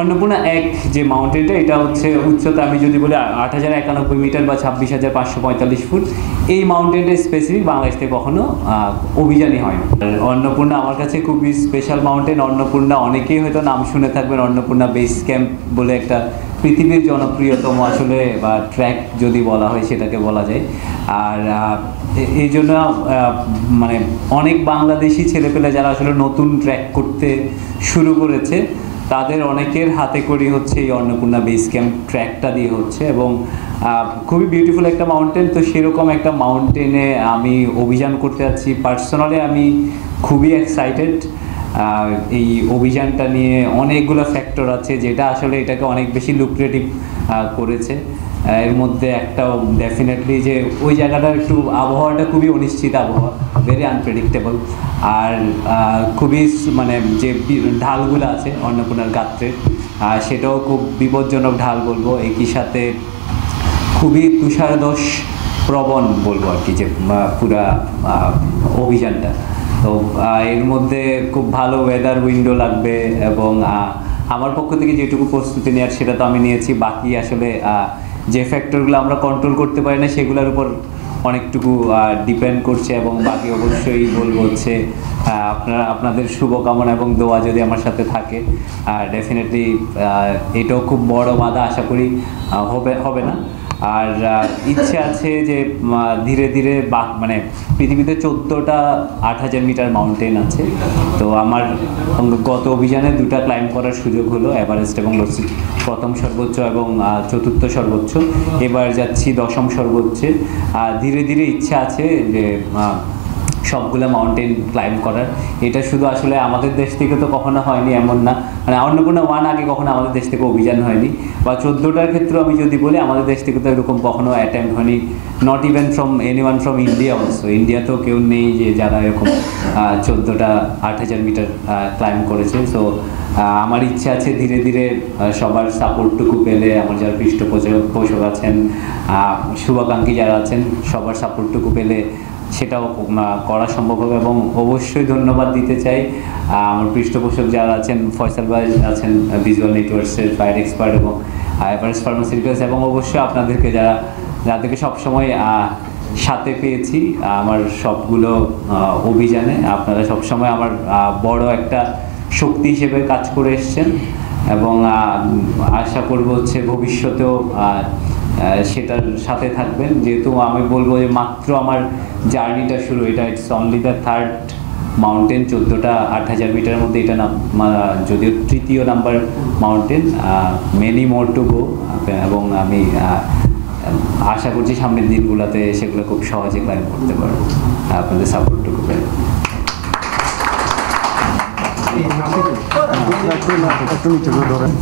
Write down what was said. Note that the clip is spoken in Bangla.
অন্নপূর্ণা এক যে মাউন্টেনটা, এটা হচ্ছে উচ্চতা আমি যদি বলি 8,091 মিটার বা 26,545 ফুট। এই মাউন্টেনটা স্পেসিফিক বাংলাদেশ থেকে কখনো অভিযানই হয়নি। অন্নপূর্ণা আমার কাছে খুবই স্পেশাল মাউন্টেন। অন্নপূর্ণা অনেকেই হয়তো নাম শুনে থাকবেন, অন্নপূর্ণা বেস ক্যাম্প বলে একটা পৃথিবীর জনপ্রিয়তম আসলে বা ট্র্যাক যদি বলা হয় সেটাকে বলা যায়। আর এই জন্য মানে অনেক বাংলাদেশি ছেলেপেলে যারা আসলে নতুন ট্র্যাক করতে শুরু করেছে তাদের অনেকের হাতে করি হচ্ছে এই অন্নপূর্ণা বেস ক্যাম্প ট্র্যাকটা দিয়ে হচ্ছে, এবং খুবই বিউটিফুল একটা মাউন্টেন। তো সেরকম একটা মাউন্টেনে আমি অভিযান করতে যাচ্ছি। পার্সোনালি আমি খুবই এক্সাইটেড। এই অভিযানটা নিয়ে অনেকগুলো ফ্যাক্টর আছে যেটা আসলে এটাকে অনেক বেশি লুক্রেটিভ করেছে। এর মধ্যে একটাও ডেফিনেটলি যে ওই জায়গাটার একটু আবহাওয়াটা খুবই অনিশ্চিত আবহাওয়া, ভেরি আনপ্রেডিক্টেবল। আর খুবই মানে যে ঢালগুলো আছে অন্নপূর্ণার গাত্রের, সেটাও খুব বিপজ্জনক ঢাল বলবো। একই সাথে খুবই তুষারদশ প্রবণ বলবো আর কি যে পুরা অভিযানটা। তো এর মধ্যে খুব ভালো ওয়েদার উইন্ডো লাগবে, এবং আমার পক্ষ থেকে যেটুকু প্রস্তুতি নেওয়ার সেটা তো আমি নিয়েছি। বাকি আসলে যে ফ্যাক্টরগুলো আমরা কন্ট্রোল করতে পারি না সেগুলোর উপর অনেকটুকু ডিপেন্ড করছে, এবং বাকি অবশ্যই বলবো হচ্ছে আপনাদের শুভকামনা এবং দোয়া যদি আমার সাথে থাকে, ডেফিনেটলি এটাও খুব বড় বাধা আশা করি হবে না। আর ইচ্ছে আছে যে ধীরে ধীরে মানে পৃথিবীতে 14টা 8,000 মিটার মাউন্টেন আছে। তো আমার গত অভিযানে 2টা ক্লাইম্ব করার সুযোগ হলো, এভারেস্ট এবং লসি, প্রথম সর্বোচ্চ এবং চতুর্থ সর্বোচ্চ। এবার যাচ্ছি 10ম সর্বোচ্চে। ধীরে ধীরে ইচ্ছা আছে যে সবগুলো মাউন্টেন ক্লাইম্ব করার। এটা শুধু আসলে আমাদের দেশ থেকে তো কখনো হয়নি এমন না, মানে অন্নপূর্ণা 1 আগে কখনো আমাদের দেশ থেকে অভিযান হয়নি, বা 14টার ক্ষেত্রে আমি যদি বলি আমাদের দেশ থেকে তো এরকম কখনো অ্যাটেম্প হয়নি, not even from anyone from India also. ইন্ডিয়াতেও কেউ নেই যে যারা এরকম 14টা 8,000 মিটার ক্লাইম্ব করেছে। সো আমার ইচ্ছা আছে ধীরে ধীরে সবার সাপোর্টটুকু পেলে, আমার যারা পৃষ্ঠপোষক আছেন, শুভাকাঙ্ক্ষী যারা আছেন, সবার সাপোর্টটুকু পেলে সেটাও করা সম্ভব হবে। এবং অবশ্যই ধন্যবাদ দিতে চাই আমার পৃষ্ঠপোষক যারা আছেন, ফয়সাল ভাই আছেন ভিজুয়াল নেটওয়ার্কসের ফায়ার এক্সপার্ট, এবং এভারেস্ট ফার্মাসিউটিক্যালস, এবং অবশ্যই আপনাদেরকে যাদেরকে সবসময় সাথে পেয়েছি আমার সবগুলো অভিযানে। আপনারা সবসময় আমার বড় একটা শক্তি হিসেবে কাজ করে এসছেন, এবং আশা করব হচ্ছে ভবিষ্যতেও সেটার সাথে থাকবেন। যেহেতু আমি বলবো যে মাত্র আমার জার্নিটা শুরু, এটা it's only the 3rd mountain 14টা 8,000 মিটারের মধ্যে, এটা না যদিও 3য় number mountain, many more to go. এবং আমি আশা করছি সামনের দিনগুলোতে সেগুলো খুব সহজে ক্লাইম্ব করতে পারবো আপনাদের সাপোর্টটুকু পেলে। একটু নিচে ধরেন।